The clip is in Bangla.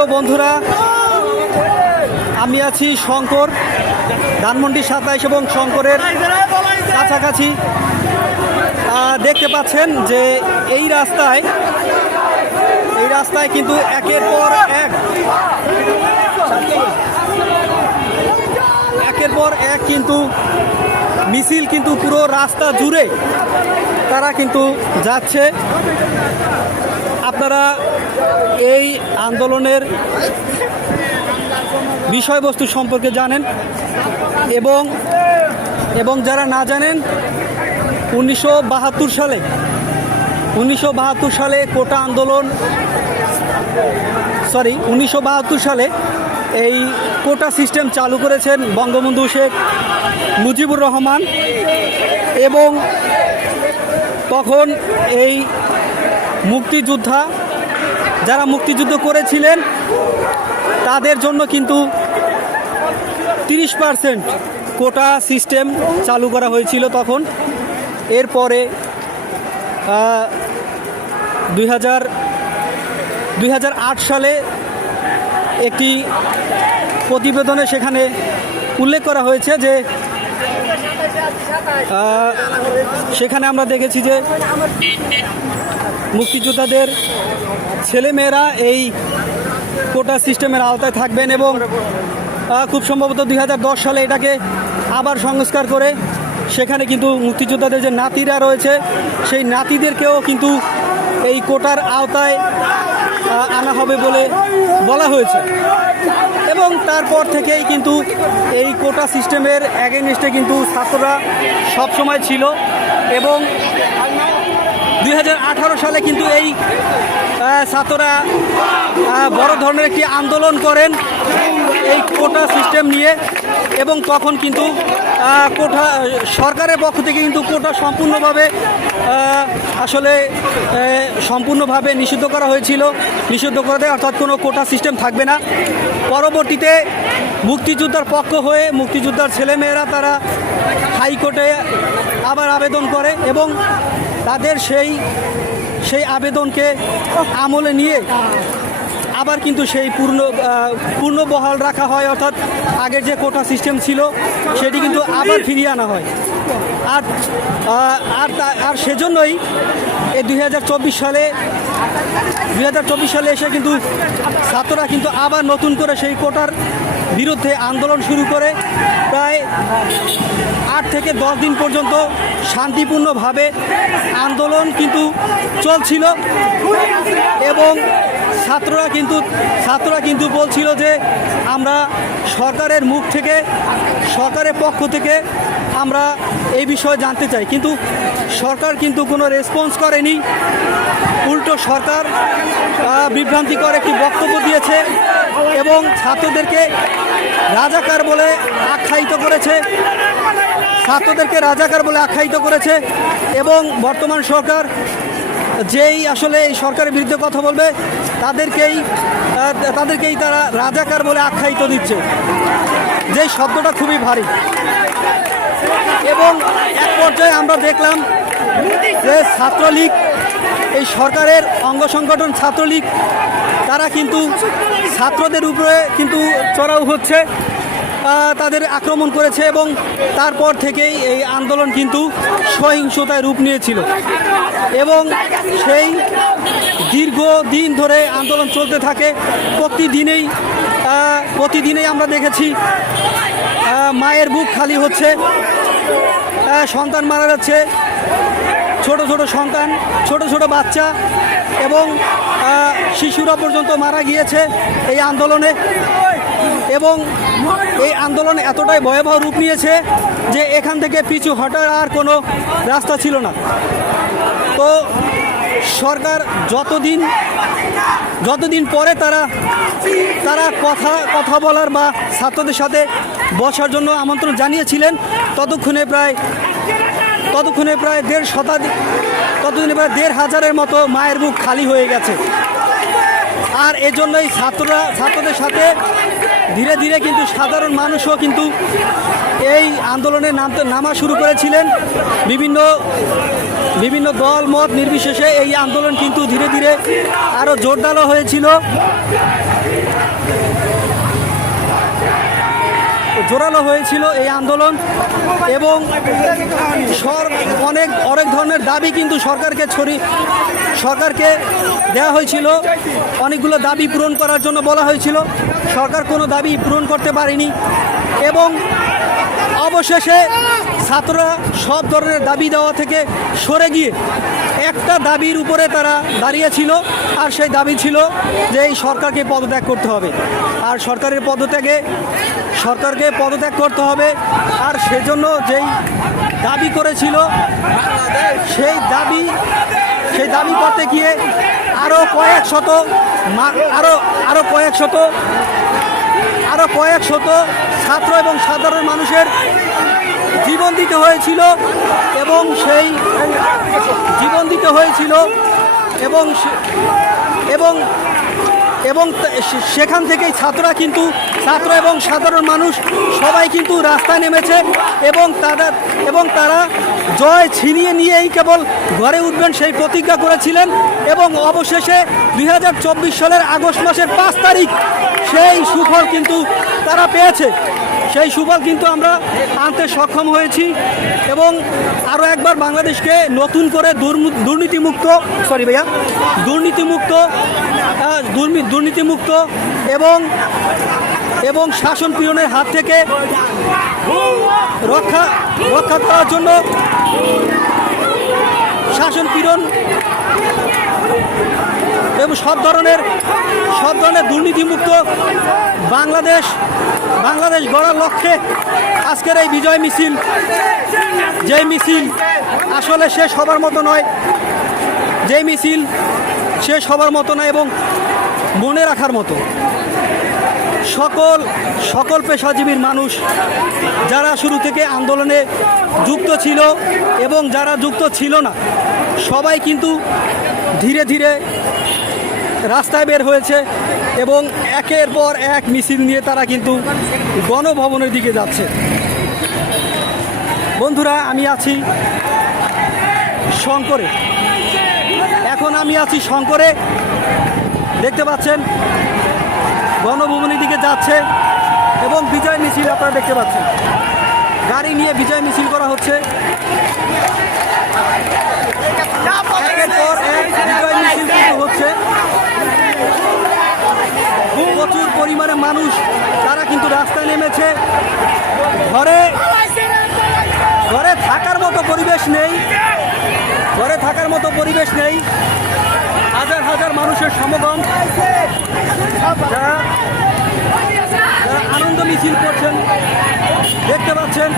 প্রিয় বন্ধুরা, আমি আছি শঙ্কর, ধানমন্ডি 27 এবং শঙ্করের কাছাকাছি। দেখতে পাচ্ছেন যে এই রাস্তায় কিন্তু একের পর এক কিন্তু মিছিল কিন্তু পুরো রাস্তা জুড়ে তারা কিন্তু যাচ্ছে। আপনারা এই আন্দোলনের বিষয়বস্তু সম্পর্কে জানেন এবং যারা না জানেন, 1972 সালে কোটা আন্দোলন 1972 সালে এই কোটা সিস্টেম চালু করেছেন বঙ্গবন্ধু শেখ মুজিবুর রহমান। এবং তখন এই যারা মুক্তিযুদ্ধ করেছিলেন তাদের জন্য কিন্তু 30% কোটা সিস্টেম চালু করা হয়েছিল তখন। এরপরে 2008 সালে একটি প্রতিবেদনে সেখানে উল্লেখ করা হয়েছে যে সেখানে আমরা দেখেছি যে মুক্তিযোদ্ধাদের ছেলেমেয়েরা এই কোটা সিস্টেমের আওতায় থাকবেন এবং খুব সম্ভবত 2010 সালে এটাকে আবার সংস্কার করে সেখানে কিন্তু মুক্তিযোদ্ধাদের যে নাতিরা রয়েছে সেই নাতিদেরকেও কিন্তু এই কোটার আওতায় আনা হবে বলে বলা হয়েছে। এবং তারপর থেকেই কিন্তু এই কোটা সিস্টেমের এগেইনস্টে কিন্তু ছাত্ররা সবসময় ছিল। এবং 2018 সালে কিন্তু এই ছাত্ররা বড় ধরনের একটি আন্দোলন করেন এই কোটা সিস্টেম নিয়ে। এবং তখন কিন্তু কোটা সরকারের পক্ষ থেকে কিন্তু কোটা সম্পূর্ণভাবে নিষিদ্ধ করা হয়েছিল, নিষিদ্ধ করে দেয়, অর্থাৎ কোনো কোটা সিস্টেম থাকবে না। পরবর্তীতে মুক্তিযোদ্ধার পক্ষ হয়ে মুক্তিযোদ্ধার ছেলেমেয়েরা তারা হাইকোর্টে আবার আবেদন করে এবং তাদের সেই আবেদনকে আমলে নিয়ে আবার কিন্তু সেই পূর্ণ বহাল রাখা হয়, অর্থাৎ আগের যে কোটা সিস্টেম ছিল সেটি কিন্তু আবার ফিরিয়ে আনা হয়। আর সেজন্যই এই 2024 সালে এসে কিন্তু ছাত্ররা কিন্তু আবার নতুন করে সেই কোটার বিরুদ্ধে আন্দোলন শুরু করে। প্রায় 8 থেকে 10 দিন পর্যন্ত শান্তিপূর্ণভাবে আন্দোলন কিন্তু চলছিল এবং ছাত্ররা কিন্তু বলছিল যে আমরা সরকারের পক্ষ থেকে আমরা এই বিষয়ে জানতে চাই, কিন্তু সরকার কিন্তু কোনো রেসপন্স করেনি। উল্টো সরকার বিভ্রান্তিকর একটি বক্তব্য দিয়েছে এবং ছাত্রদেরকে রাজাকার বলে আখ্যায়িত করেছে। এবং বর্তমান সরকার যেই আসলে এই সরকারের বিরুদ্ধে কথা বলবে তাদেরকেই তারা রাজাকার বলে আখ্যায়িত দিচ্ছে, যে শব্দটা খুবই ভারী। এবং এক পর্যায়ে আমরা দেখলাম যে ছাত্রলীগ, এই সরকারের অঙ্গ সংগঠন ছাত্রলীগ, তারা কিন্তু ছাত্রদের উপরে কিন্তু চড়াও হচ্ছে, তাদের আক্রমণ করেছে এবং তারপর থেকেই এই আন্দোলন কিন্তু সহিংসতায় রূপ নিয়েছিল। এবং সেই দীর্ঘদিন ধরে আন্দোলন চলতে থাকে। প্রতিদিনেই আমরা দেখেছি মায়ের বুক খালি হচ্ছে, সন্তান মারা যাচ্ছে, ছোট সন্তান, ছোট বাচ্চা এবং শিশুরা পর্যন্ত মারা গিয়েছে এই আন্দোলনে। এবং এই আন্দোলন এতটাই ভয়াবহ রূপ নিয়েছে যে এখান থেকে পিছু হটার আর কোনো রাস্তা ছিল না। তো সরকার যতদিন পরে তারা কথা বলার বা ছাত্রদের সাথে বসার জন্য আমন্ত্রণ জানিয়েছিলেন, ততক্ষণে প্রায় 1,500-এর মতো মায়ের বুক খালি হয়ে গেছে। আর এজন্যই ছাত্রদের সাথে ধীরে ধীরে কিন্তু সাধারণ মানুষও কিন্তু এই আন্দোলনে নামা শুরু করেছিলেন। বিভিন্ন দল মত নির্বিশেষে এই আন্দোলন কিন্তু ধীরে ধীরে আরও জোরদার হয়েছিল। জোরালো হয়েছিল এই আন্দোলন এবং অনেক ধরনের দাবি কিন্তু সরকারকে দেওয়া হয়েছিল। অনেকগুলো দাবি পূরণ করার জন্য বলা হয়েছিল, সরকার কোনো দাবি পূরণ করতে পারেনি এবং অবশেষে ছাত্ররা সব ধরনের দাবি দেওয়া থেকে সরে গিয়ে একটা দাবির উপরে তারা দাঁড়িয়েছিল, আর সেই দাবি ছিল যে এই সরকারকে পদত্যাগ করতে হবে। আর সরকারকে পদত্যাগ করতে হবে। আর সেজন্য যেই দাবি করেছিল সেই দাবি করতে গিয়ে আরও কয়েক শত ছাত্র এবং সাধারণ মানুষের জীবন দিতে হয়েছিল এবং সেই জীবন দিতে হয়েছিল এবং সেখান থেকেই ছাত্র এবং সাধারণ মানুষ সবাই কিন্তু রাস্তায় নেমেছে এবং তারা জয় ছিনিয়ে নিয়েই কেবল ঘরে উঠবেন সেই প্রতিজ্ঞা করেছিলেন এবং অবশেষে 2024 সালের আগস্ট মাসের 5 তারিখ সেই সুফল কিন্তু তারা পেয়েছে। সেই সুফল কিন্তু আমরা আনতে সক্ষম হয়েছি এবং আরও একবার বাংলাদেশকে নতুন করে দুর্নীতিমুক্ত এবং শাসন পীড়নের হাত থেকে রক্ষা করার জন্য শাসন পীড়ন এবং সব ধরনের দুর্নীতিমুক্ত বাংলাদেশ গড়ার লক্ষ্যে আজকের এই বিজয় মিছিল, যেই মিছিল আসলে শেষ হবার মতো নয়, এবং মনে রাখার মতো। সকল পেশাজীবীর মানুষ যারা শুরু থেকে আন্দোলনে যুক্ত ছিল এবং যারা যুক্ত ছিল না, সবাই কিন্তু ধীরে ধীরে রাস্তায় বের হয়েছে এবং একের পর এক মিছিল নিয়ে তারা কিন্তু গণভবনের দিকে যাচ্ছে। বন্ধুরা, আমি আছি শঙ্করে। এখন আমি আছি শঙ্করে, দেখতে পাচ্ছেন গণভবনের দিকে যাচ্ছে এবং বিজয় মিছিল আপনারা দেখতে পাচ্ছেন। গাড়ি নিয়ে বিজয় মিছিল করা হচ্ছে। একের পর এক বিজয় মিছিল কিন্তু হচ্ছে। প্রচুর পরিমাণে মানুষ তারা কিন্তু রাস্তায় নেমেছে। ঘরে থাকার মতো পরিবেশ নেই। হাজার হাজার মানুষের সমাগম, যারা আনন্দ মিছিল করছেন দেখতে পাচ্ছেন।